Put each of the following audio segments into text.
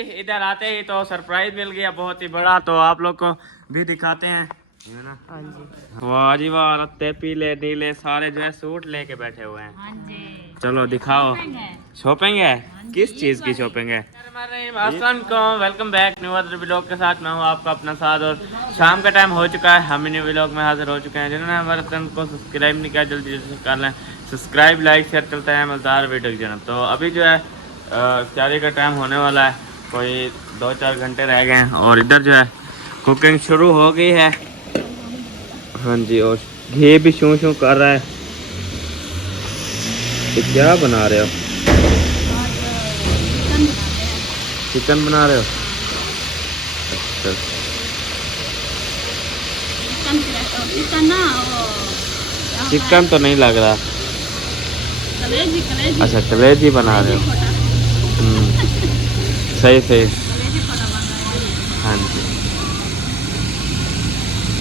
इधर आते ही तो सरप्राइज मिल गया बहुत ही बड़ा, तो आप लोग को भी दिखाते हैं, है ना। हाँ जी। वाह जी वाह, रत्ते पीले नीले सारे जो है सूट लेके बैठे हुए हैं। हाँ जी। चलो दिखाओ। शॉपिंग है, किस चीज की शॉपिंग है? अस्सलाम welcome back new other vlog के साथ मैं हूँ आपका अपना साथ, और शाम का टाइम हो चुका है, हम न्यू व्लॉग में हाजिर हो चुके हैं। जिन्होंने हमारे चैनल को सब्सक्राइब नहीं किया जल्दी जल्दी कर लें, सब्सक्राइब लाइक शेयर चलता है मज़ेदार वीडियो की जन्नत। तो अभी जो है इफ्तारी का टाइम होने वाला है, कोई 2-4 घंटे रह गए हैं, और इधर जो है कुकिंग शुरू हो गई है। हाँ जी, और घी भी शू शू कर रहा है। तो क्या बना रहे हो? चिकन बना रहे हो? अच्छा, चिकन तो नहीं लग रहा। अच्छा, कलेजी बना रहे हो। सही सही। हाँ जी,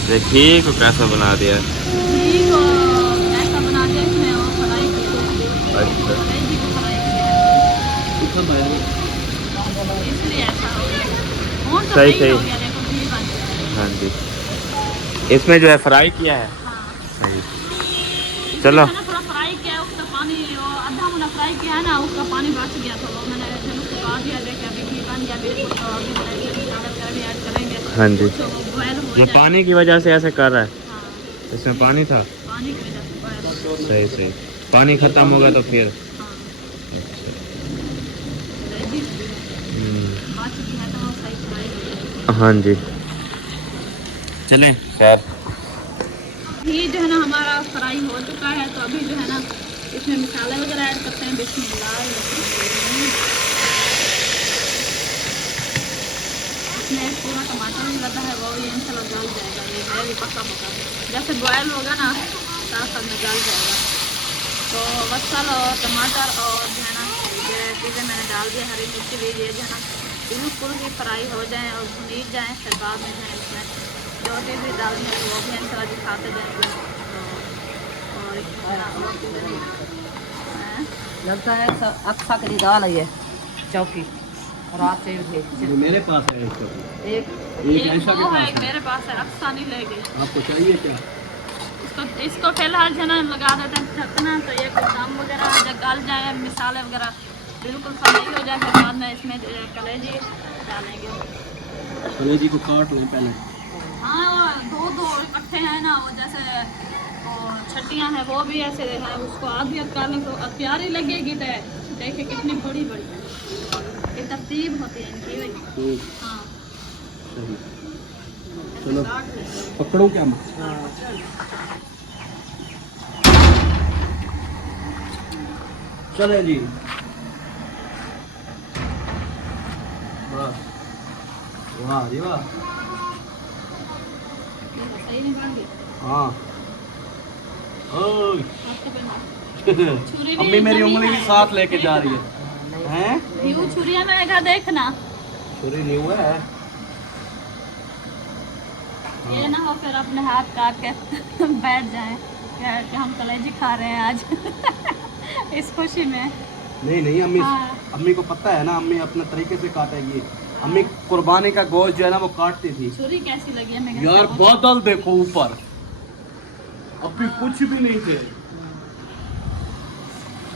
देखिए को कैसा बना दिया। अच्छा, सही सही। हाँ जी, इसमें जो है फ्राई किया है। सही, चलो। फ्राई किया, उसका पानी आधा मुना फ्राई किया है ना, उसका पानी बच गया, तो वो मैंने उसको काट दिया। देखिए अभी घी बन गया बिल्कुल, तो अभी भी ऐड करेंगे। हाँ जी, तो बॉयल हो ये जाए। पानी की वजह से ऐसे कर रहा है। हाँ, इसमें पानी था। पानी की वजह से बॉयल हो सही सही, पानी खत्म होगा तो फिर। हाँ, अच्छा। रेडी बात की है तो सही फ्राई। हाँ जी, चलें खैर। घी जो है ना हमारा फ्राई हो चुका है, तो अभी जो है ना इसमें मसाले वगैरह ऐड करते हैं। बिस्मिल्लाह, इसमें पूरा टमाटर भी लगा है, वो भी इंशाल्लाह गल जाएगा। ये है भी पक्का पक्का, जैसे बॉयल होगा ना साथ साथ में गल जाएगा। तो मसाला और टमाटर और जो है ना ये चीज़ें मैंने डाल दी, हरी मिर्ची भी, ये जो है ना बिल्कुल ही फ्राई हो जाएँ और भुनीत जाएँ। फिर बाद में जो है इसमें जो चीज़ भी डालनी है वो भी इंशाल्लाह दिखाते जाएंगे। लगता है अक्सा की दाल है ये चौकी, रात से मेरे पास है एक ऐसा वो है, एक मेरे पास है, अक्सा नहीं ले गई। आपको चाहिए क्या? इसको फिलहाल जो है ना लगा देते हैं ढकना, तो ये कुछ दाम वगैरह जब गल जाए, मिसाले वगैरह बिल्कुल फ्राई हो जाए, फिर बाद में इसमें कलेजी डालेंगे। कलेजी को काट लें पहले। हाँ, दो इकट्ठे हैं ना, वो जैसे छट्टियाँ हैं वो भी ऐसे है, उसको आधी कर लें तो प्यारी लगेगी। तो देखिए कितनी बड़ी बड़ी है, ये तरतीब होती है इनकी भाई। हाँ, सही, चलो पकड़ो क्या मैं? चले जी, वाह जी वाह। सही नहीं बन गई। हाँ ओह, छुरी भी अम्मी मेरी नई उंगली भी है। साथ लेके जा रही है। हैं? न्यू छुरिया मैंने कहा देखना, छुरी नहीं हुआ है। ये ना हो फिर अपने हाथ काट के बैठ जाए कि हम कलेजी खा रहे हैं आज इस खुशी में। नहीं नहीं, अम्मी हाँ। अम्मी को पता है ना, अम्मी अपने तरीके से काटेगी। अम्मी कुर्बानी का गोश्त जो है ना वो काटती थी। छुरी कैसी लगी हमें? यार बादल देखो ऊपर, अभी कुछ भी नहीं थे।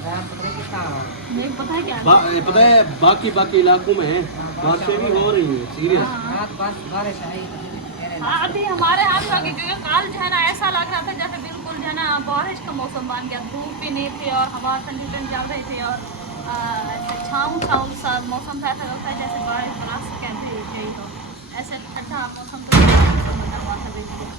पता है क्या पता है बाकी इलाकों में बारिशें भी हो रही हैं सीरियस। हाँ, अभी हमारे हाथ लगे, क्योंकि कल जो है ना ऐसा लग रहा था जैसे बिल्कुल जो है ना बारिश का मौसम बन गया। धूप भी नहीं थी और हवा ठंडी ठंडी चल रही थी, और छाँव सा मौसम था। ऐसा लगता है जैसे बारिश बरस कहती गई हो, ऐसे ठंडा मौसम बना हुआ था बिल्कुल।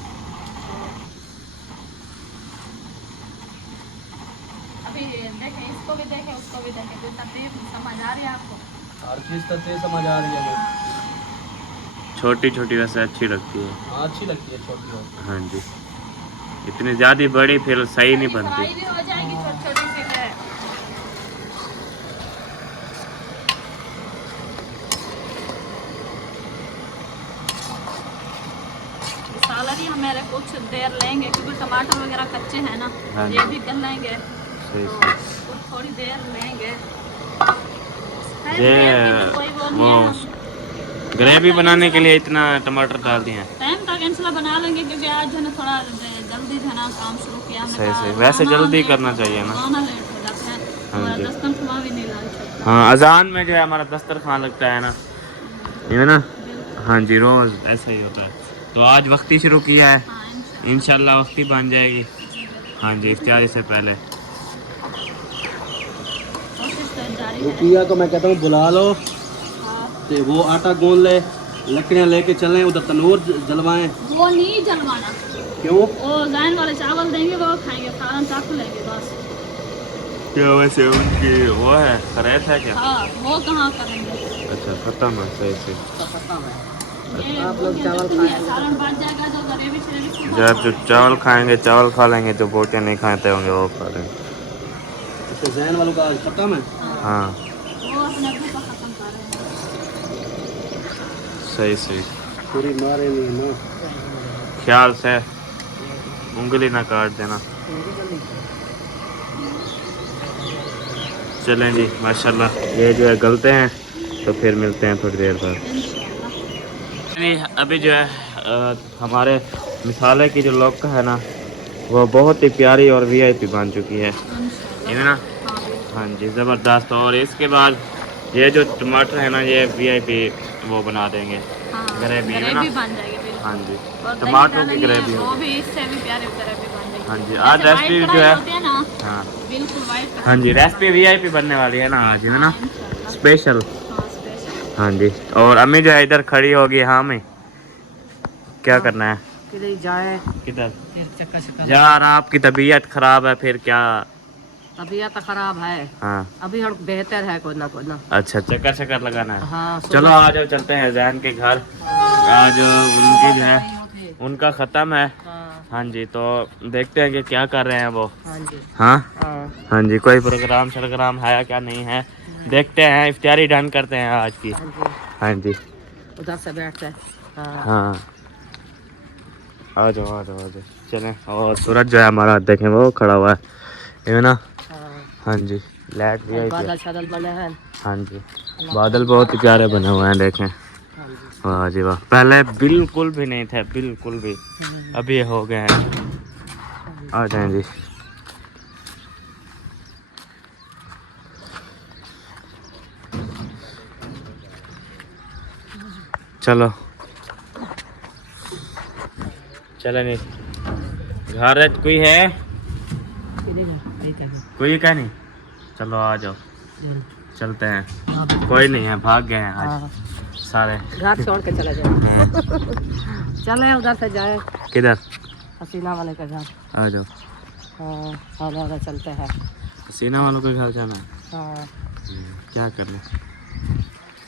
अभी देखें, इसको भी देखें उसको भी देखें, कोई तकलीफ समझ आ रही है आपको? हर चीज तक समझ आ रही है। छोटी छोटी वैसे अच्छी लगती है। हाँ अच्छी लगती है छोटी हो। हाँ जी, इतनी ज्यादा बड़ी फिर सही नहीं बनती। फ्राई भी हो जाएगी छोटी छोटी सी। सालरी हमारे कुछ देर लेंगे, क्योंकि टमाटर वगैरह कच्चे हैं ना। हाँ, ये भी कर लेंगे, सही तो सही। कुछ थोड़ी देर लेंगे। ये कोई वो वो नहीं है। ग्रेवी बनाने के लिए इतना टमाटर डाल दिए हैं। टाइम तक इंशाल्लाह बना लेंगे क्योंकि आज जो है ना थोड़ा जल्दी जो है ना काम शुरू किया हमने। सही कहा सही, वैसे रोज़ाना जल्दी लेट करना हो- चाहिए ना। रोज़ाना लेट हो जाता है, हाँ हमारा जी। दस्तरखान भी नहीं लग सकता। हाँ, अजान में जो है हमारा दस्तरखान लगता है ना, ये ना। हाँ जी, रोज़ ऐसा ही होता है। तो आज वक्ती शुरू किया है, हाँ इंशाल्लाह वक्ती बन जाएगी। हाँ जी, इफ्तारी से पहले। कोशिश तो जारी है। रुकिया को मैं कहता हूँ बुला लो, हाँ, तो वो आटा गूंद ले, लकड़ियाँ लेके चलें, उधर तनूर जलवाएं। वो नहीं जलवाना, क्यों? वो जैन वाले चावल देंगे वो खाएंगे, खाना चाक लेंगे बस। क्या वैसे उनकी वो है, खरीद है क्या? हाँ, वो कहाँ करेंगे। अच्छा, खत्म है। सही सही। ये आप लोग बोटियाँ चावल तो खाएं। सालन बच जाएगा तो गरीबी शरीबी जब जो चावल खाएंगे चावल खा लेंगे, जो बोटियाँ नहीं खाते होंगे वो खा लेंगे। इससे जैन वालों का आज खत्म है। हाँ, वो अपने अब्बू का खत्म कर रहे हैं। सही सही। पूरी मारे नहीं ना। ख्याल से उंगली ना काट देना। चलें जी, माशाल्लाह। ये जो है गलते हैं, तो फिर मिलते हैं थोड़ी देर बाद। अभी जो है हमारे मिसाले की जो लौका है ना, वो बहुत ही प्यारी और वीआईपी बन चुकी है, ये ना। हाँ जी, ज़बरदस्त। और इसके बाद ये जो टमाटर है ना, ये वीआईपी वो बना देंगे, ग्रेवी है ना। ग्रेवी बन जाएगी बिल्कुल। हाँ जी, और दही टमाटरों की डालेंगे, ग्रेवी वो होगी। भी इससे भी प्यारी ग्रेवी बन जाएगी। हाँ जी, जैसे आज white रेसिपी जो कढ़ाई है, होती है ना, हाँ बिल्कुल वाइट। हाँ जी, रेसिपी वीआईपी बनने वाली है ना आज, है ना, स्पेशल। हाँ, स्पेशल। हाँ जी, और अम्मी जो है इधर खड़ी होगी। हाँ मैं क्या करना है? किधर जाए, किधर? फिर चक्कर शक्कर। यार आपकी तबीयत खराब है, फिर क्या? तबीयत खराब है, हाँ, अभी हम बेहतर है कोई ना कोई ना। अच्छा, चक्कर चक्कर लगाना है। हाँ, चलो आ जाओ, चलते हैं जैन के घर। आज उनकी जो है उनका ख़त्म है। हाँ, हाँ जी, तो देखते हैं कि क्या कर रहे हैं वो। हाँ जी। हाँ हाँ, हाँ जी, कोई प्रोग्राम शोग्राम है क्या नहीं है, देखते हैं। इफ्तारी डन करते हैं आज की। हाँ जी, हाँ जी, उधर से बैठते हैं। हाँ, हाँ, आ जाओ आ जाओ आ जाओ, चलें। और सूरज जो है हमारा देखें वो खड़ा हुआ है, ये ना। हाँ, हाँ जी, लाइट भी है। बादल शादल बने हैं। हाँ जी, बादल बहुत ही प्यारे बने हुए हैं, देखें। हाँ जी, वाह जी वाह, पहले बिल्कुल भी नहीं थे, बिल्कुल भी। अभी ये हो गए हैं। आ जाएं जी। चलो चलो नहीं, घर है कोई है? कोई क्या नहीं? चलो आ जाओ, चलते हैं। कोई नहीं है, भाग गए हैं आज हाँ, सारे। घर छोड़ के चले जाओ। हाँ, चले उधर से जाए, किधर? हसीना वाले के घर। आ जाओ, हाँ, हाँ, चलते हैं। सीना वालों के घर जाना है। हाँ, क्या करना?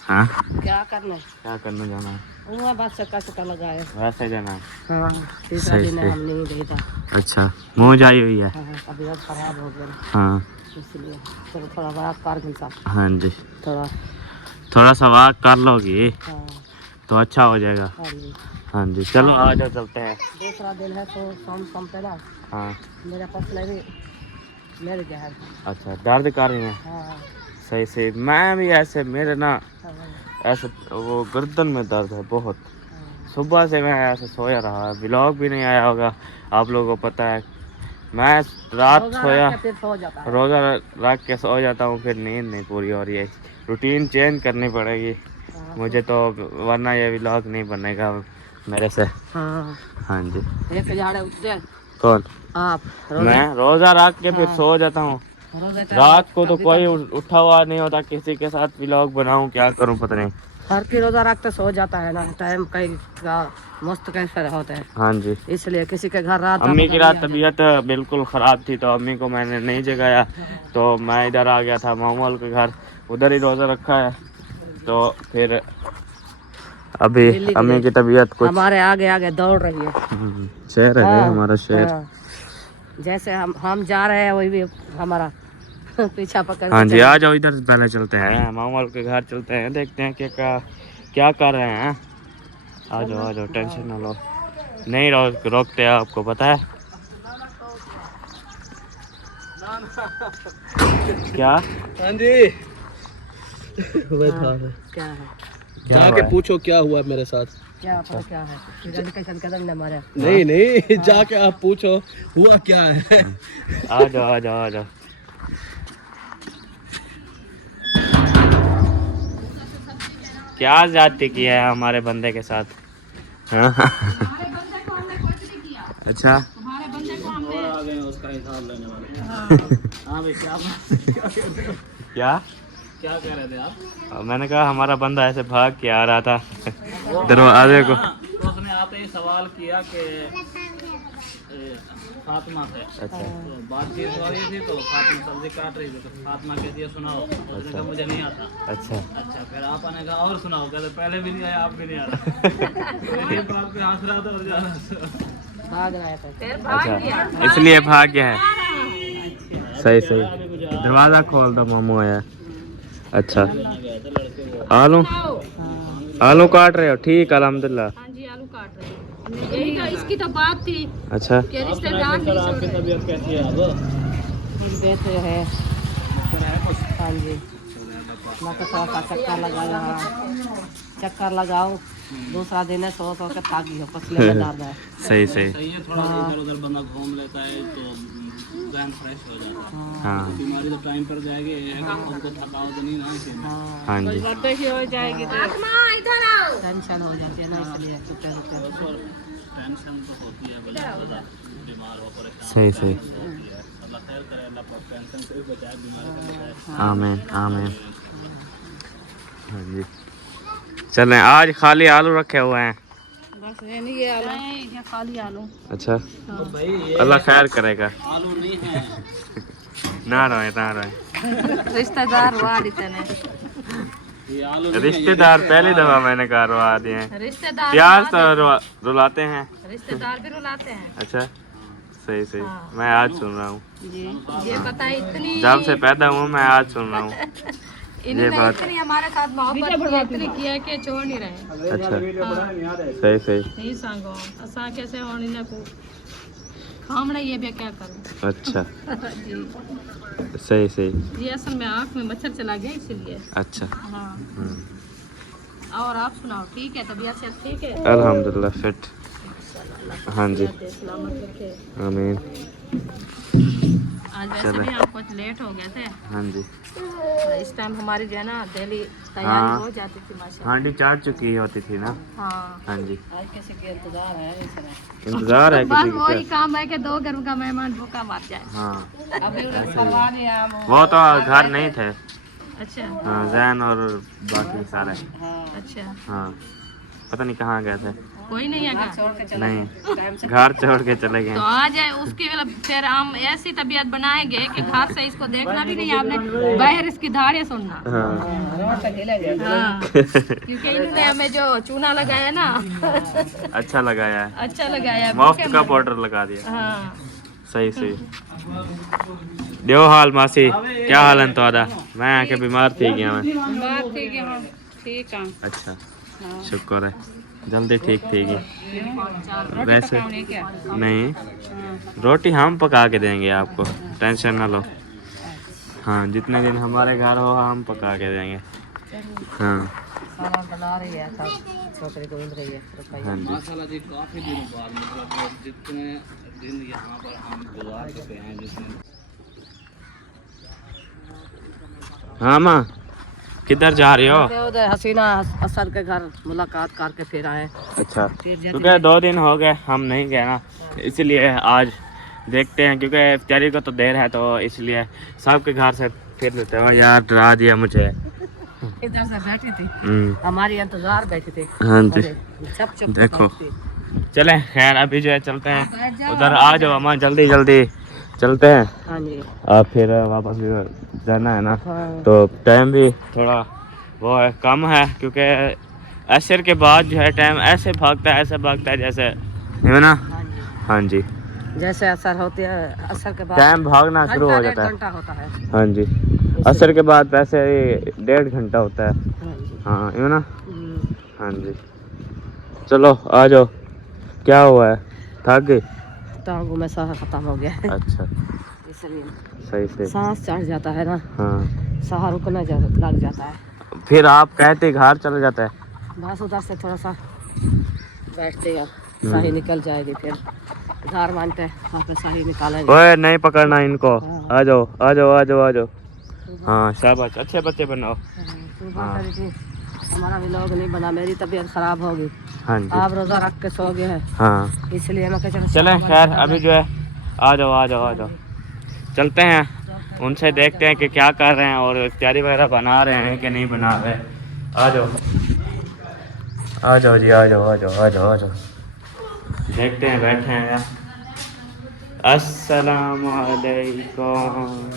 हाँ, क्या करने, क्या करने जाना है? वहाँ बस चक्का चक्का लगाए। वैसे जाना है। हाँ, तीसरा सही, दिन है, सही। हम नहीं गए था। अच्छा, मौज आई हुई है। हाँ, तबीयत खराब हो गई हाँ इसलिए चलो थोड़ा बड़ा पार्क मिलता हाँ जी, थोड़ा। थोड़ा सा वाक कर लोगी हाँ, तो अच्छा हो जाएगा। हाँ जी, हाँ जी, चलो आ जाओ, चलते हैं। दूसरा दिन है तो शाम पे ना हाँ, मेरे पास भी मेरे गया है। अच्छा, दर्द कर रही हैं? हाँ, सही सही, मैं भी ऐसे, मेरे ना हाँ, ऐसे वो गर्दन में दर्द है बहुत। हाँ, सुबह से मैं ऐसे सोया रहा, व्लॉग भी नहीं आया होगा, आप लोगों को पता है। मैं रात रोजा सोया, रख के फिर सो जाता है। रोज़ा रख के सो जाता हूँ, फिर नींद नहीं पूरी हो रही है। रूटीन चेंज करनी पड़ेगी हाँ, मुझे तो, वरना ये व्लॉग नहीं बनेगा मेरे से। हाँ, हाँ जी। एक झाड़े उठते कौन? आप मैं रोज़ा रख के फिर हाँ। सो जाता हूँ। रोजे का रात को तो अभी कोई तक उठा हुआ नहीं होता, किसी के साथ व्लॉग बनाऊं, क्या करूं पता नहीं। हर की रोजा रख के सो जाता है ना, टाइम कई का मस्त कैसे होता है, हाँ जी, इसलिए किसी के घर रात अम्मी की रात तबीयत बिल्कुल ख़राब थी, तो अम्मी को मैंने नहीं जगाया, तो मैं इधर आ गया था मामूल के घर, उधर ही रोज़ा रखा है। तो फिर अभी अम्मी की तबीयत कुछ, हमारे आगे आगे दौड़ रही है। शेर है हाँ, हमारा शेर। हाँ, जैसे हम जा रहे हैं वही भी हमारा पीछा पकड़ हाँ के जी, चल- आ जाओ, इधर पहले चलते हैं, मामूल के घर चलते हैं, देखते हैं क्या कर रहे हैं। आ जाओ, टेंशन ना लो, नहीं रोकते, आपको पता है क्या? हाँ जी, हाँ, क्या है क्या हुआ जाके है? पूछो क्या हुआ है मेरे साथ। क्या पता क्या है, कैसे कदम न मारे। नहीं नहीं, जाके आप पूछो हुआ क्या है। आ जाओ आ जाओ आ जाओ। क्या ज्यादती की है हमारे बंदे के साथ? हाँ? हमारे बंदे को हमने कुछ नहीं किया, अच्छा तुम्हारे बंदे को हमने आ गए उसका हिसाब लेने वाले। हाँ भाई, क्या क्या कह रहे थे आप? मैंने कहा हमारा बंदा ऐसे भाग के आ रहा था दरवाजे को। उसने आते ही सवाल किया कि फातिमा से अच्छा तो बातचीत हो रही थी, तो फातिमा सब्जी काट रही थी, तो फातिमा कहती है सुनाओ, उसने कहा मुझे नहीं आता। अच्छा अच्छा, फिर आपने कहा और सुनाओ, कहते पहले भी नहीं आया, आप भी नहीं आ रहा। ये बात पे हंस रहा था और जा रहा था। भाग रहा था। फिर भाग गया। अच्छा इसलिए भाग गया है। सही सही, दरवाजा खोल दो, मामू आया। अच्छा आलू आलू काट रहे हो? ठीक अल्हम्दुलिल्लाह। हाँ जी, आलू काट रहे हैं। यही तो इसकी तो बात थी अच्छा कि रिश्तेदार नहीं छोड़ रहे। तबीयत कैसी है अब? बेहतर है। हाँ जी, मैं तो थोड़ा सा चक्कर लगाया, चक्कर लगाओ, दूसरा दिन है सो के थक गई हो, पसले में दर्द है। सही सही। सही है, थोड़ा इधर उधर बंदा घूम लेता है तो ज़हन फ्रेश हो जाता है। हाँ बीमारी तो टाइम पर जाएगी, उनको थकावट नहीं ना इसी में। हाँ जी बर्थडे की हो जाएगी तो टेंशन हो जाती है ना, इसलिए रुके रुके। और टेंशन तो होती है, बंदा बीमार हो परेशान सही सही। होती है। अल्लाह खैर करे, अल्लाह पाक टेंशन से भी बचाए, बीमारी से बचाए। आमीन आमीन। हाँ जी चलें, आज खाली आलू रखे हुए हैं। बस ये नहीं, ये आलू नहीं, ये खाली आलू। अच्छा तो भाई ये अल्लाह खैर करेगा। आलू नहीं है, ना रोए ना रोए। रिश्तेदार वाड़ी तने, ये आलू नहीं है, रिश्तेदार पहली दफा मैंने कहा रुला दिए हैं। रिश्तेदार प्यार तो रुलाते हैं। रिश्तेदार भी रुलाते हैं। अच्छा सही सही, हाँ। मैं आज सुन रहा हूँ। जी, ये पता है इतनी जब से पैदा हुआ मैं आज सुन रहा हूँ। इन्होंने बात- इतनी हमारे साथ मोहब्बत की, इतनी किया कि छोड़ नहीं रहे। अच्छा सही सही। नहीं सांगो असा कैसे होनी ना को खामना, ये भी क्या करूं। अच्छा जी, सही सही। ये असल में आँख में मच्छर चला गया इसलिए। अच्छा हाँ, हम्म। और आप सुनाओ, ठीक है? तबीयत से ठीक है? अल्हम्दुलिल्लाह फिट। हाँ जी सलामत रखे। आमीन। आज वैसे चले। भी हम कुछ लेट हो गए थे, हाँ जी इस टाइम हमारी जो है ना डेली हाँ। तैयारी हो जाती थी माशा। हांडी चाट चुकी होती थी ना। हाँ, हाँ जी आज किसी के इंतजार है इसमें। इंतजार है बस किसी की वही क्या? काम है कि दो घर का मेहमान भूखा मर जाए। हाँ अभी उन्हें करवा दिया हम। वो तो घर नहीं थे। अच्छा हाँ जैन और बाकी सारे। हाँ, अच्छा, हाँ पता नहीं कहाँ गए थे। कोई नहीं है क्या? छोड़ के चला नहीं टाइम से। घर छोड़ के चले गए। तो आ जाए उसकी मतलब फिर हम ऐसी तबीयत बनाएंगे कि घर से इसको देखना भी नहीं, आपने बाहर इसकी धाड़े सुनना। हाँ रोड पे खेलेंगे। हाँ, क्योंकि इन्होंने हमें जो चूना लगाया ना अच्छा लगाया है, अच्छा लगाया, मुफ्त भूखे का मर- पाउडर लगा दिया। हाँ, सही सही। देव हाल मासी, क्या हाल है तो? मैं आके बीमार थी गया मैं। बात थी कि हम ठीक है। अच्छा शुक्र है, जल्दी ठीक थी गई। रोटी वैसे पकाओगे क्या? नहीं, रोटी हम पका के देंगे आपको, टेंशन ना लो। हाँ जितने दिन हमारे घर हो हम पका के देंगे। हाँ खाना बना रही है, सब छोकरी को मिल रही है रुपया। हाँ जी माशाल्लाह जी, काफ़ी दिनों बाद मतलब जितने दिन यहाँ पर हम गुजार चुके हैं, जितने हाँ माँ किधर जा रही हो? उधर हसीना असर के घर मुलाकात करके फिर आए। अच्छा क्योंकि 2 दिन हो गए हम नहीं गए ना, इसलिए आज देखते हैं, क्योंकि इफ्तारी को तो देर है, तो इसलिए सबके घर से फिर लेते हो। यार डरा दिया मुझे। इधर से बैठी थी, हमारी इंतजार बैठी थी। हाँ जी चुप चुप देखो। चले खैर अभी जो है चलते हैं उधर। आ जाओ अम्मा, जल्दी जल्दी चलते हैं। हाँ जी, अब फिर वापस भी जाना है ना, हाँ। तो टाइम भी थोड़ा वो है कम है, क्योंकि असर के बाद जो है टाइम ऐसे भागता है जैसे है ना। हाँ जी, हाँ जी जैसे असर होती है, असर के बाद टाइम भागना शुरू हो घंटा, जाता डेढ़ है। घंटा होता है। हाँ जी असर के बाद वैसे ही 1.5 घंटा होता है। हाँ जी, हाँ यूँ ना। हम्म, हाँ जी चलो आ जाओ। क्या हुआ है, थक गई? टांगों में साह खत्म हो गया है, अच्छा इसलिए सही से। सांस चढ़ जाता है ना, हाँ साह रुकना लग जाता है। फिर आप कहते घर चले जाता है। बस उधर से थोड़ा सा बैठते हैं, शाही निकल जाएगी, फिर घर मानते हैं वहाँ पे शाही निकालेंगे। ओए नहीं पकड़ना इनको, हाँ। आ जाओ आ जाओ आ जाओ आ जाओ। हाँ शाबाश, अच्छे बच्चे बनाओ। सुबह करी थी, हमारा भी लोग नहीं बना, मेरी तबीयत खराब होगी। हाँ जी आप रोजा रख के सो गए हैं, हाँ इसलिए मैं कहा चलें। खैर अभी जो है आ जाओ आ जाओ आ जाओ, चलते हैं उनसे, देखते हैं कि क्या कर रहे हैं और इफ्तारी वगैरह बना रहे हैं कि नहीं बना रहे। आ जाओ आ जाओ जी, आ जाओ आ जाओ आ जाओ आ जाओ, देखते हैं, बैठे हैं यार। अस्सलाम वालेकुम।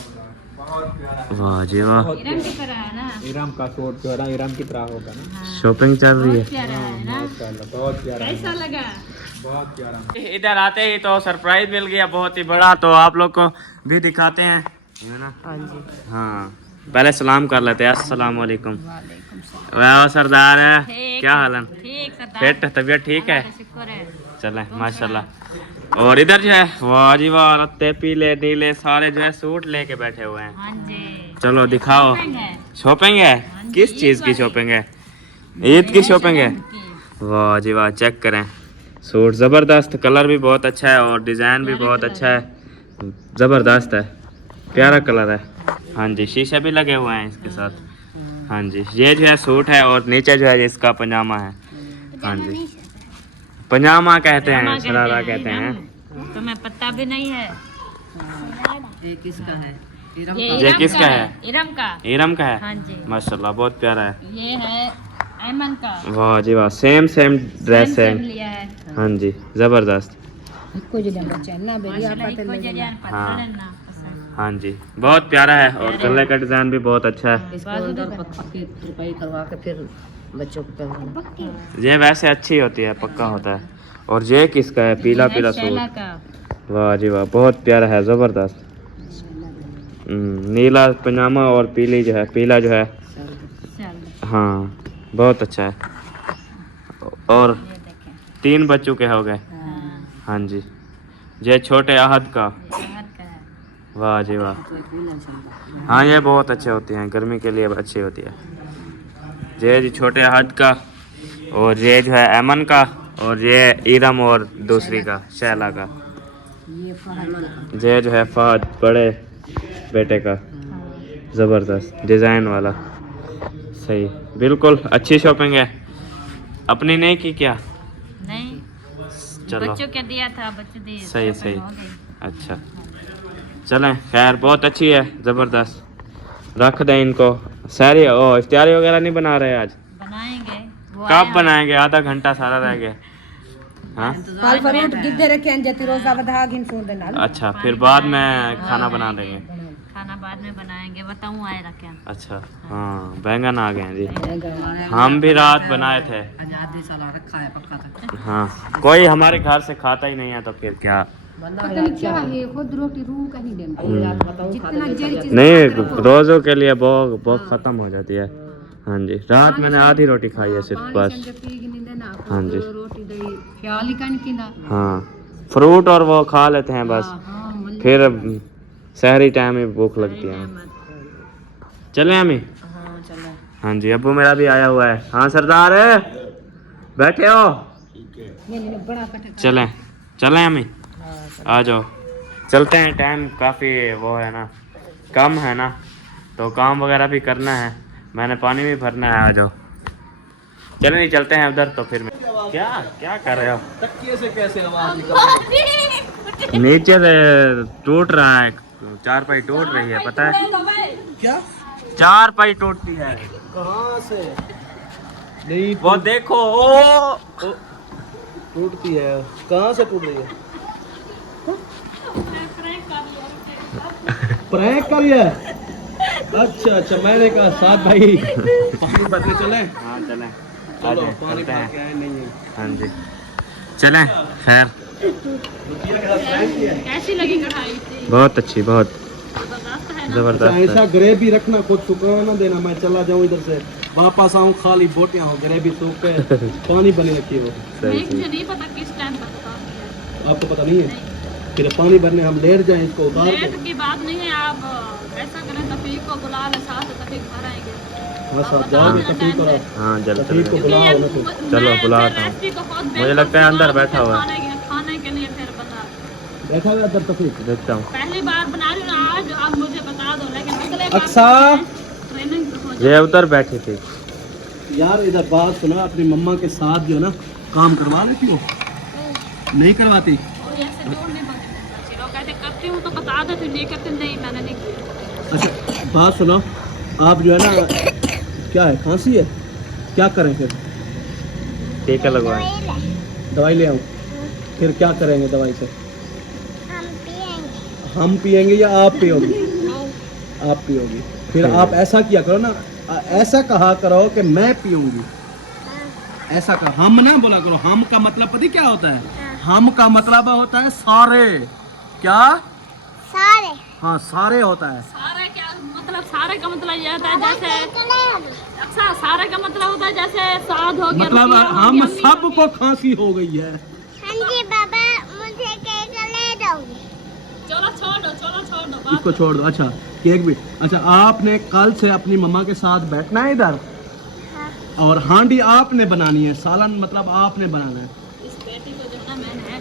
वाह जी वाह, इरम की तरह है ना, इरम का सूट जो है ना इरम की तरह होगा ना। शॉपिंग चल रही है। प्यारा है ना, माशाल्लाह बहुत प्यारा है, कैसा लगा? बहुत प्यारा। इधर आते ही तो सरप्राइज मिल गया बहुत ही बड़ा, तो आप लोग को भी दिखाते हैं, है ना। हाँ जी, हाँ पहले सलाम कर लेते हैं, अस्सलाम वालेकुम। वाह सरदार है, ठीक क्या हाल है? ठीक सरदार, फिट, तबीयत ठीक है? शुक्र है। चले माशाल्लाह। और इधर जो है वाह जी वाह, रत्ते पीले नीले सारे जो है सूट लेके बैठे हुए हैं। हाँ जी, चलो दिखाओ, शॉपिंग है। शॉपिंग है, किस चीज़ की शॉपिंग है? ईद की शॉपिंग है। वाह जी वाह, चेक करें, सूट ज़बरदस्त, कलर भी बहुत अच्छा है और डिज़ाइन भी बहुत अच्छा है, ज़बरदस्त है, प्यारा कलर है। हाँ जी, शीशे भी लगे हुए हैं इसके साथ। हाँ जी, ये जो है सूट है और नीचे जो है इसका पजामा है। हाँ जी, पजामा कहते हैं, शरारा कहते हैं। तुम्हें पता भी नहीं है, ये किसका है? ये किसका है? इरम का। इरम का है। हाँ जी, माशाल्लाह बहुत प्यारा है। ये है ऐमन का। वाह जी वाह, सेम सेम ड्रेस है। सेम लिया है। हाँ जी ज़बरदस्त। हाँ जी बहुत प्यारा है और गले का डिज़ाइन भी बहुत अच्छा है। इसको अंदर पक्की रुपये करवा के फिर बच्चों को पहनाना। ये वैसे अच्छी होती है, पक्का होता है। और ये किसका है? पीला पीला शैला सूट। का। वाह जी वाह, बहुत प्यारा है, ज़बरदस्त। नीला पजामा और पीली जो है, पीला जो है, चल, हाँ बहुत अच्छा है। और ये देखें। 3 बच्चों के हो गए। हाँ, हाँ जी, ये छोटे आहद का। ये शहद का है। वाह जी वाह, हाँ ये बहुत अच्छे होते हैं, गर्मी के लिए अच्छी होती है। ये जी छोटे आहद का, और ये जो है ऐमन का, और ये इरम और दूसरी का शैला का। ये जो है फहद बड़े बेटे का, ज़बरदस्त डिज़ाइन वाला। सही, बिल्कुल अच्छी शॉपिंग है। अपनी नहीं की क्या? नहीं, चलो बच्चों के दिया था, बच्चे दिए। सही शॉपिंग सही, हो गई। अच्छा चलें। खैर बहुत अच्छी है, ज़बरदस्त। रख दें इनको। सारी ओ इफ्तारी वगैरह नहीं बना रहे आज? बनाएंगे। वो कब आया बनाएंगे? आधा घंटा सारा रह गया। हाँ फल फ्रूट गिद्दे रखे हैं जति रोजा बधा घिन फोन देना। अच्छा, फिर बाद में खाना बना देंगे। खाना बाद में बनाएंगे, बताऊँ आए रखे। अच्छा हाँ, बैंगन आ गए हैं जी। हम भी रात बनाए थे। आजादी साला रखा है पक्का तक। हाँ, कोई हमारे घर से खाता ही नहीं है तो फिर क्या। खुद रोटी रू कहीं देना नहीं, रोज़ों के लिए बहुत बहुत ख़त्म हो जाती है। हाँ जी, रात मैंने आधी रोटी खाई है सिर्फ बस। हाँ जी हाँ, फ्रूट और वो खा लेते हैं बस, फिर शहरी टाइम में भूख लगती है। चलें हमें? हाँ जी, अब्बू मेरा भी आया हुआ है। हाँ सरदार बैठे हो? चलें चलें हमें, आ जाओ चलते हैं। टाइम काफ़ी वो है ना, कम है ना, तो काम वगैरह भी करना है, मैंने पानी भी भरना है। आ जाओ चलें, नहीं चलते हैं उधर। तो फिर क्या क्या कर रहे हो? तकिए से कैसे आवाज निकल रही है? नीचे से टूट रहा है, चारपाई टूट रही है, पता है? क्या? चारपाई टूटती है। कहाँ से? नहीं वो देखो, ओ टूटती है, कहाँ से टूट रही है? प्रैंक कर लिया? अच्छा अच्छा, मैंने कहा साथ भाई पानी भरने चले। हाँ चलें, आ चलो जाएं, पानी चलते भर हैं। के आए नहीं है। हाँ जी चलें। खैर कैसी लगी कढ़ाई? बहुत अच्छी, बहुत जबरदस्त है ना? ज़बरदस्त ऐसा ग्रेवी रखना, कुछ सुखा ना देना, मैं चला जाऊँ इधर से, वापस आऊँ खाली बोटियाँ हो, ग्रेवी सूख के पानी बनी रखी हो। सही मुझे सही। नहीं पता किस टाइम तक था। आपको पता नहीं है? फिर पानी भरने हम लेट जाएं इसको उतार लेट के। की बात नहीं है, आप ऐसा करें तफीक को बुला ले साथ, तफीक घर आएंगे। हाँ साहब जाओगे तफरीक और हाँ जल्द तफरीक को चलेंगे। बुलाओ ना फिर चलो, मैं बुलाता फिर हूँ। रेसिपी को बहुत मुझे लगता है अंदर बैठा हुआ है। खाने के लिए फिर बता। बैठा हुआ इधर तफरीक देखता हूँ। पहली बार बना रही हूँ ना आज, आप मुझे बता दो, लेकिन अगले बार अक्सा ट्रेनिंग हो जाए। ये उधर बैठी थी। यार इधर बात सुनो, अपनी मम्मा के साथ जो है ना काम करवा लेती हो, नहीं करवाती? और ऐसे जोड़ नहीं पाती, लोग कहते करती हूँ तो बता देती हूँ, नहीं करती नहीं, मैंने नहीं किया। अच्छा बात सुनो, आप जो है ना, क्या है खांसी है, क्या करें फिर? टीका लगवाएं। दवाई ले आऊँ? फिर क्या करेंगे दवाई से? हम पिएंगे या आप पियोगी? आप पियोगी। फिर आप ऐसा किया करो ना, ऐसा कहा करो कि मैं पीऊंगी, ऐसा कर। हम ना बोला करो, हम का मतलब पता है क्या होता है? हम का मतलब होता है सारे। क्या? सारे हाँ सारे होता है। सारे क्या मतलब? सारे का मतलब ये होता है जैसे, अच्छा सारे का मतलब होता है जैसे साध हो गया, मतलब रुपया हो हम गया, अम्मी हो सबको खांसी हो गई है। हाँ जी बाबा, मुझे केक ले दोगे? गया। चलो छोड़ दो बात। इसको छोड़ दो। अच्छा केक भी। अच्छा आपने कल से अपनी मम्मा के साथ बैठना है इधर, हाँ। और हांडी आपने बनानी है, सालन मतलब आपने बनाना है। इस बेटी को जो है मैंने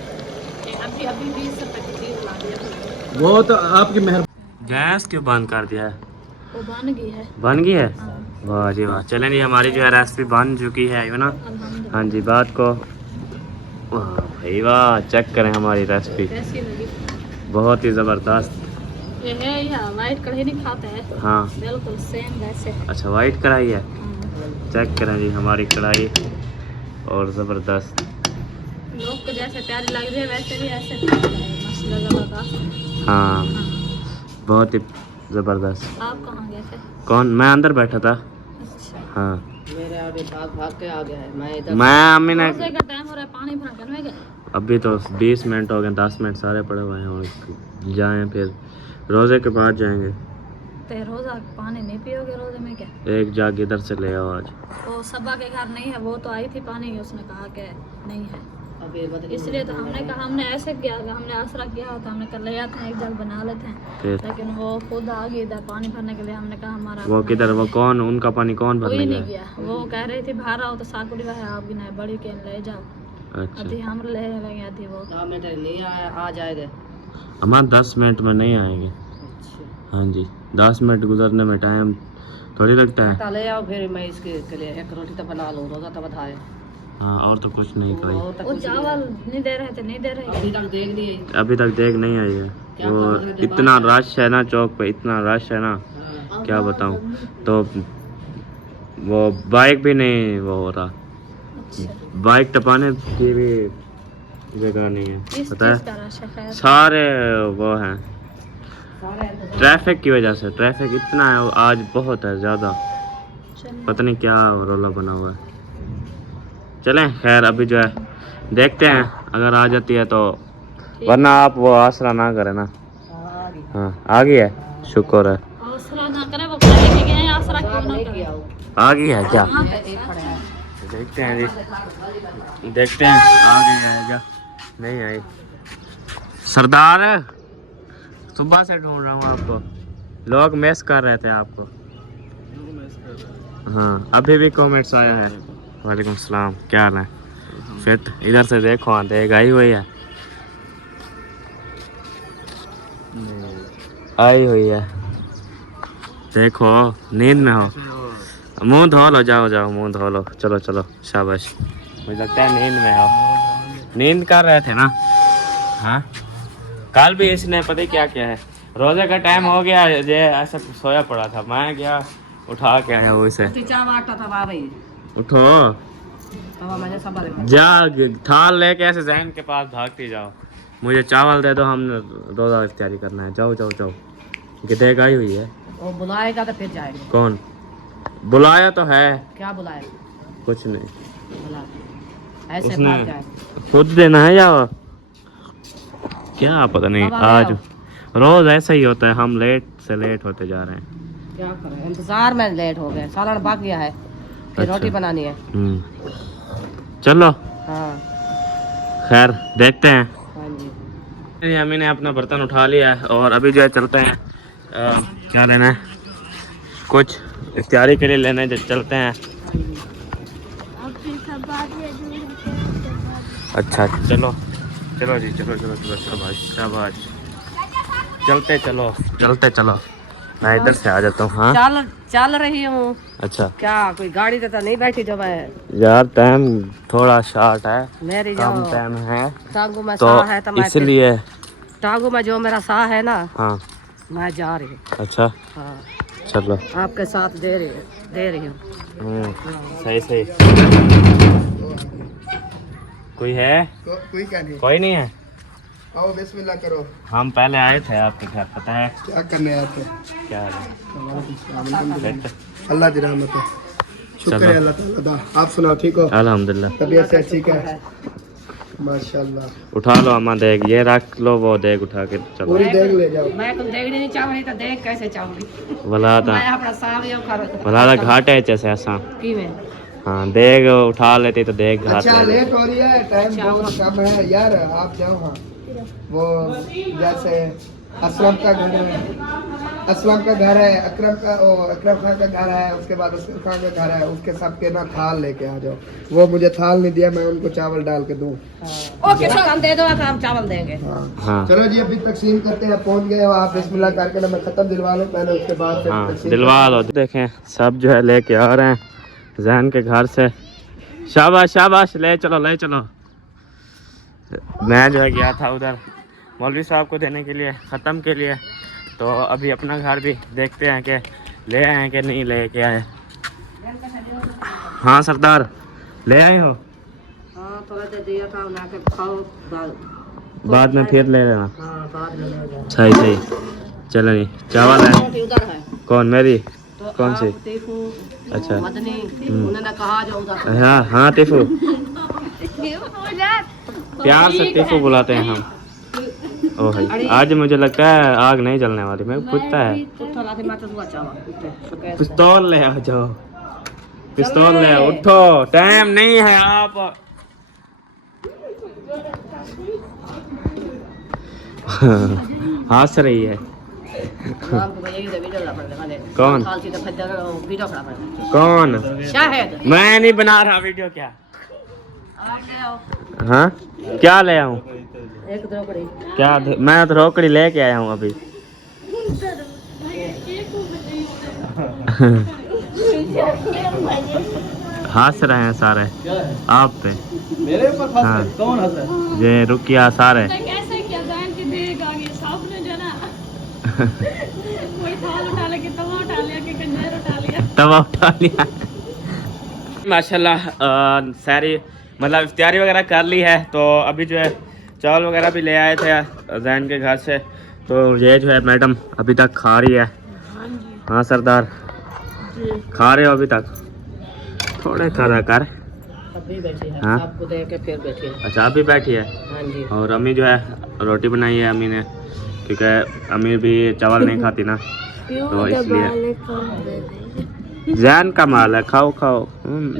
अभी 20 रुपए की चीज ला दिया, वो तो आपकी मेहरबानी। गैस क्यों बंद कर दिया है? वो बन गई है। बन गई है? हाँ, वाह जी वाह। चलें जी, हमारी जो है रेसिपी बन चुकी है यू ना। अल्हम्दुलिल्लाह। हाँ जी, बात को वाह भाई वाह, चेक करें हमारी रेसिपी, कैसी लगी? बहुत ही ज़बरदस्त। ये है या वाइट कढ़ाई नहीं खाते हैं, हाँ बिल्कुल सेम वैसे। अच्छा, वाइट कढ़ाई है। हाँ, चेक करें जी हमारी कढ़ाई, और ज़बरदस्त। लोग को जैसे प्यारी लग रही है वैसे भी ऐसे मस्त ज़बरदस्त। हाँ बहुत ही ज़बरदस्त। आप कहाँ गए थे? कौन? मैं अंदर बैठा था। अच्छा, हाँ मेरे अभी भाग के आ गया है, मैं इधर मैं अम्मी ने रोजे का टाइम हो रहा है, पानी भरा करने गए। अभी तो 20 मिनट हो गए, 10 मिनट सारे पड़े हुए हैं, और जाएं फिर रोज़े के बाद जाएंगे। तो रोजा पानी नहीं पियोगे रोजे में क्या? एक जाग इधर से ले आओ आज। वो सबा के घर नहीं है, वो तो आई थी पानी, उसने कहा कि नहीं है, अभी बदली इसलिए तो हमने कहा, हमने ऐसे किया, हमने आसरा किया होता, हमने कर ले आते हैं, एक जग बना लेते हैं, फिर लेकिन वो खुद आ गई इधर पानी भरने के लिए। हमने कहा हमारा वो अपना किधर? वो कौन? उनका पानी कौन कोई भरने नहीं गया? गया। वो कह रही थी भारा हो तो साकुड़ी वह आप गिना बड़ी के ले जाओ, अच्छा, आधी हम ले लेंगे आधी वो। 10 मिनट नहीं आया, आ जाएगा। हमारे 10 मिनट में नहीं आएंगे। अच्छा हाँ जी, 10 मिनट गुजरने में टाइम थोड़ी लगता है। आटा ले आओ, फिर मैं इसके के लिए एक रोटी तो बना लूँ, रोजा तो बताए। हाँ, और तो कुछ नहीं खाई। और तक वो कुछ नहीं चावल नहीं दे रहे थे, नहीं दे रहे अभी तक देख लिए। अभी तक देख नहीं आई है। क्या वो करोगे जब इतना आ जाए? रश है ना चौक पे, इतना रश है ना, हाँ। क्या बताऊँ। तो वो बाइक भी नहीं वो हो रहा, अच्छा, बाइक टपाने की भी जगह नहीं है, किस पता चीज़ है। का रश है? खैर सारे वो हैं सारे इंतजार। ट्रैफिक की वजह से। ट्रैफिक इतना है आज, बहुत है ज़्यादा, चलिए। पता नहीं क्या रोला बना हुआ है। चलें खैर, अभी जो है देखते हैं, अगर आ जाती है तो, वरना आप वो आसरा ना करें ना। हाँ, आ गई। हाँ आ गई है, शुक्र है। आसरा ना करे, वो पहले के गए हैं, आसरा क्यों ना नहीं करे? किया वो। आ गई है क्या? हाँ, एक खड़ा है। देखते हैं जी, देखते हैं आ गई है क्या नहीं आई। सरदार सुबह से ढूंढ रहा हूँ आपको, लोग मिस कर रहे थे आपको। हाँ अभी भी कमेंट्स आया है। वालेकुम सलाम, क्या हाल है? फिट इधर से देखो, देख आई हुई है, आई हुई है, देखो नींद में हो। मुंह धो लो, जाओ जाओ मुंह धो लो, चलो चलो शाबाश। मुझे लगता है नींद में हो, नींद कर रहे थे ना। हाँ कल भी इसने पता ही क्या किया है, रोजे का टाइम हो गया, ये ऐसा सोया पड़ा था, मैं गया उठा के आया वो इसे। चाव आटा था भाई, उठो, तवा मैंने सब बारे में। जा थाल लेके ऐसे जैन के पास भागती जाओ, मुझे चावल दे दो, हमने रोजा इफ्तारी करना है। जाओ जाओ जाओ, गिदेग आई हुई है। वो बुलाएगा तो फिर जाएंगे। कौन बुलाया? तो है क्या बुलाए? कुछ नहीं, बुला ऐसे उसने भाग जाए। खुद देना है या क्या पता नहीं। अब आ आज रोज ऐसा ही होता है, हम लेट से लेट होते जा रहे हैं। क्या करें, इंतजार में लेट हो गए, सालन भाग गया है, फिर अच्छा। रोटी बनानी है। चलो हाँ खैर देखते हैं। हाँ जी। अम्मी ने अपना बर्तन उठा लिया है, और अभी जो है चलते हैं, क्या लेना है, कुछ इफ्तारी के लिए लेने चलते हैं। अच्छा चलो चलो जी, चलो चलो चलो शाबाश शाबाश, चलते चलो चलते चलो। मैं इधर से आ जाता हूँ। हाँ चल रही हूँ। अच्छा क्या कोई गाड़ी तो नहीं बैठी जो मैं? यार टाइम थोड़ा शॉर्ट है, मेरी कम जो टाइम है टांगों में तो साह है तो मैं इसलिए। टांगों में जो मेरा साह है ना, हाँ मैं जा रही हूँ। अच्छा हाँ चलो। आपके साथ दे रही हूँ। सही सही। कोई है? कोई क्या नहीं, कोई नहीं है। आओ बिस्मिल्लाह करो। हम पहले आए थे आपके घर, पता है क्या करने आए थे? क्या है? अल्लाह की रहमत है, शुक्र है अल्लाह ताला का। आप सुनाओ, ठीक हो? अल्हम्दुलिल्लाह। तबीयत से ठीक है? माशाल्लाह। उठा लो अम्मा देग, ये रख लो, वो देग उठा के चलो। पूरी देख ले जाओ। मैं तुम देखनी नहीं चाहूंगी तो देख कैसे चाहूंगी? भला था, मैं अपना साह भी भला था घाट है जैसे ऐसा। की में हाँ देग उठा लेती तो देग घाट अच्छा ले लेते। लेट हो रही है, टाइम बहुत कम है यार, आप जाओ। हाँ वो जैसे असलम का घर है, असलम का घर है, अकरम खान का घर है, उसके बाद असलम खान का घर है, उसके सबके ना थाल लेके आ जाओ। वो मुझे थाल नहीं दिया, मैं उनको चावल डाल के दूँ। ओके सर, हम दे दो तो हम चावल देंगे। हाँ चलो जी अभी तकसीम करते हैं, पहुंच गए हो आप। बिस्मिल्लाह करके ना मैं खत्म दिलवा लूँ पहले, उसके बाद फिर हाँ तकसीम दिलवा लो। देखें सब जो है लेके आ रहे हैं जहन के घर से। शाबाश शाबाश, ले चलो ले चलो। मैं जो है गया था उधर मौलवी साहब को देने के लिए, ख़त्म के लिए, तो अभी अपना घर भी देखते हैं कि ले आए हैं कि नहीं ले के आए। हाँ सरदार ले आए हो? हाँ थोड़ा दे दिया था, उन्हें के खाओ बाद में फिर ले लेना। हाँ बाद में ले जाओ। सही सही। चलो नहीं चावल है। रोटी उधर है कौन मेरी? तो कौन सी? आप टीफू, अच्छा मदनी, उन्होंने कहा जो उधर से। हाँ हाँ टीफू, प्यार से टीफू बुलाते हैं हम। ओ भाई आज मुझे लगता है आग नहीं जलने वाली, मेरे को पूछता है। तो थोड़ा सी माचा हुआ चावल। पिस्तौल ले आ जाओ, पिस्तौल ले आओ, उठो टाइम नहीं है। आप हंस रही है। कौन? कौन? शाहिद। मैं नहीं बना रहा वीडियो। क्या? हाँ क्या ले आऊं? एक द्रोकड़ी। क्या? मैं तो रोकड़ी लेके आया हूँ अभी। हंस रहे हैं सारे आप पे। मेरे ऊपर फंस हाँ। गए। कौन हंस रहा है? ये रुकिया सारे। कैसे किया जान के देख आगे सामने जो ना कोई थाल उठा लेके तवा उठा लिया कि कंजर उठा लिया। तवा उठा लिया। माशाल्लाह सारी मतलब इफ्तारी वगैरह कर ली है, तो अभी जो है चावल वगैरह भी ले आए थे जैन के घर से, तो ये जो है मैडम अभी तक खा रही है। हाँ सरदार खा रहे हो अभी तक? थोड़े खा कर। अभी बैठी है, हाँ? आपको दे के फिर बैठी है। अच्छा अभी बैठी है। हाँ जी। और अम्मी जो है रोटी बनाई है अम्मी ने, क्योंकि अम्मी भी चावल नहीं खाती ना, तो इसलिए। जैन का माल है, खाओ खाओ।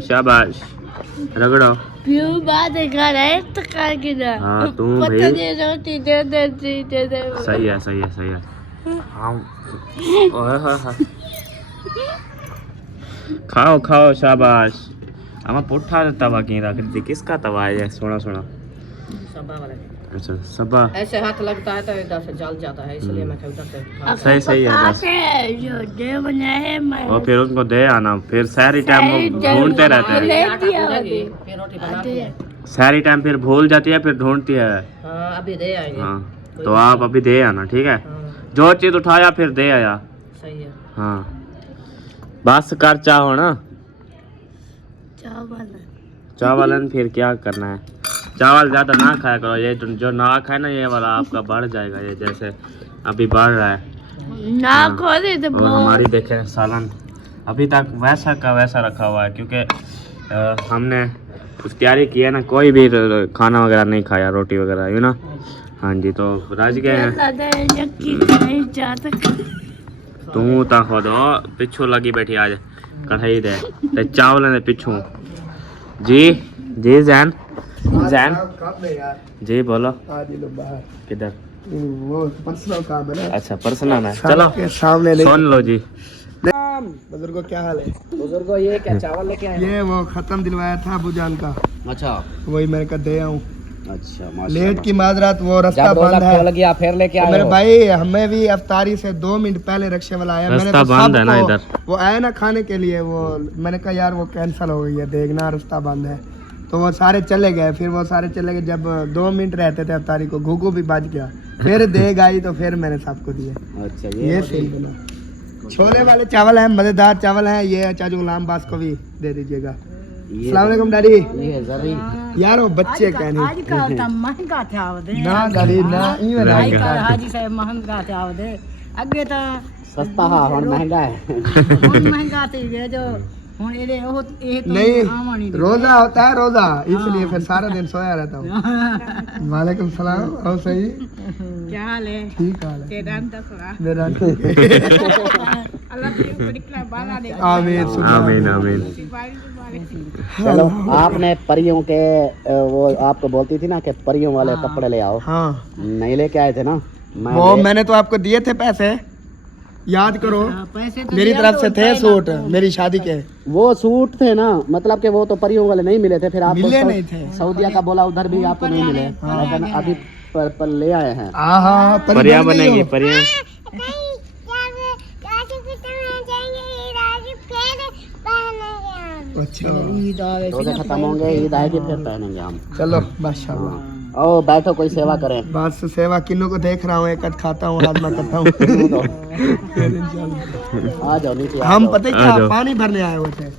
शाबाश रगड़ो। हाँ तुम भाई सही है सही है सही है। हाँ ओए होए होए। खाओ खाओ शाबाश। अम्मा पुट्ठा तवा की रख दी, किसका तवा है ये? सोना सोना। सबा वाला। अच्छा सबा। ऐसे हाथ लगता है तो इधर से जल जाता है, इसलिए मैं उधर से। सही सही है बस। और फिर उनको दे आना, फिर सारी टाइम वो ढूंढते रहते हैं। फिर रोटी बनाती है। सारी टाइम फिर भूल जाती है, फिर ढूंढती है। हाँ अभी दे आएंगे। हाँ तो आप अभी दे आना, ठीक है? हाँ जो चीज उठाया फिर दे आया। सही है। हाँ बस कर चाहो ना चावल, फिर क्या करना है? चावल ज़्यादा ना खाया करो, ये जो ना खाए ना ये वाला आपका बढ़ जाएगा, ये जैसे अभी बढ़ रहा है ना। खोले तो और हमारी देखें सालन अभी तक वैसा का वैसा रखा हुआ है, क्योंकि हमने इफ्तारी की है ना, कोई भी खाना वगैरह नहीं खाया, रोटी वगैरह यू ना। हाँ जी तो रज गए हैं। तू तो खुद पिछू लगी बैठी आज कढ़ाई दे ते चावल दे पिछू। जी जी जैन जैन कब है यार? जी बोलो। आज लोग बाहर किधर? वो पर्सनल काम है ना। अच्छा पर्सनल है, चलो के सामने नहीं। सुन लो जी, बुजुर्गों क्या हाल है? बुजुर्गो ये क्या चावल लेके आए ये वो खत्म दिलवाया था अबू जान का, अच्छा वही मैंने कहा दे आऊं। अच्छा लेट की माजरात, वो रास्ता जब बंद रोजा खोल है। गया फिर लेके आए मेरे हो। भाई हमें भी अफ्तारी से 2 मिनट पहले रिक्शे वाला आया, मैंने रास्ता तो बंद है ना सबको- इधर। वो आया ना खाने के लिए, वो मैंने कहा यार वो कैंसिल हो गई है, देखना रास्ता बंद है। तो वो सारे चले गए, फिर वो सारे चले गए। जब 2 मिनट रहते थे अफ्तारी को, घुघू भी बच गया, फिर देग आई तो फिर मैंने सबको दिया। अच्छा ये सही बना। छोले वाले चावल हैं, मजेदार चावल हैं। ये चाचू गुलाम बास को भी दे दीजिएगा। अस्सलाम वालेकुम डैडी। ये जरी यार वो बच्चे कहने आजकल तो महंगा चावल ना डैडी ना इवन आजकल हाजी साहब महंगा चावल अगे तो सस्ता हा हुन महंगा है ਹੁਣ महंगा थी गए जो ਹੁਣ ਇਹਦੇ ਉਹ ਇਹ ਤੋਂ ਆਵਾਂ नहीं, रोजा होता है रोजा, इसलिए फिर सारा दिन सोया रहता हूँ। वालेकुम सलाम। और सही क्या हाल है ठीक हाल है तेरा दस रहा मेरा। अल्लाह तेरे को निकला बाला दे आमीन आमीन आमीन। चलो आपने परियों के वो आपको बोलती थी ना कि परियों वाले कपड़े ले आओ, हाँ नहीं लेके आए थे ना। वो मैंने तो आपको दिए थे पैसे, याद करो। पैसे तो मेरी तरफ से थे सूट मेरी शादी के। वो सूट थे ना, मतलब कि वो तो परियों वाले नहीं मिले थे, फिर आप मिले नहीं थे। सऊदिया का बोला उधर भी आपको नहीं मिले, लेकिन अभी पर ले आए हैं। हाँ परियां बनेंगी परियां। नहीं, जब राजू की तरह जाएंगे, राजू फिर पहनेंगे हम। अच्छा ईद आवे रोजे खत्म होंगे, ईद आएगी फिर पहनेंगे हम। चलो माशाल्लाह। ओ बैठो, कोई सेवा करें। बस सेवा किन्नों को देख रहा हूँ, एक खाता हूँ हाजमा करता हूँ। फिर इंशाल्लाह। आ जाओ नीचे आ हम जाओ। पता है आ क्या जाओ। पानी भरने आए हुए थे।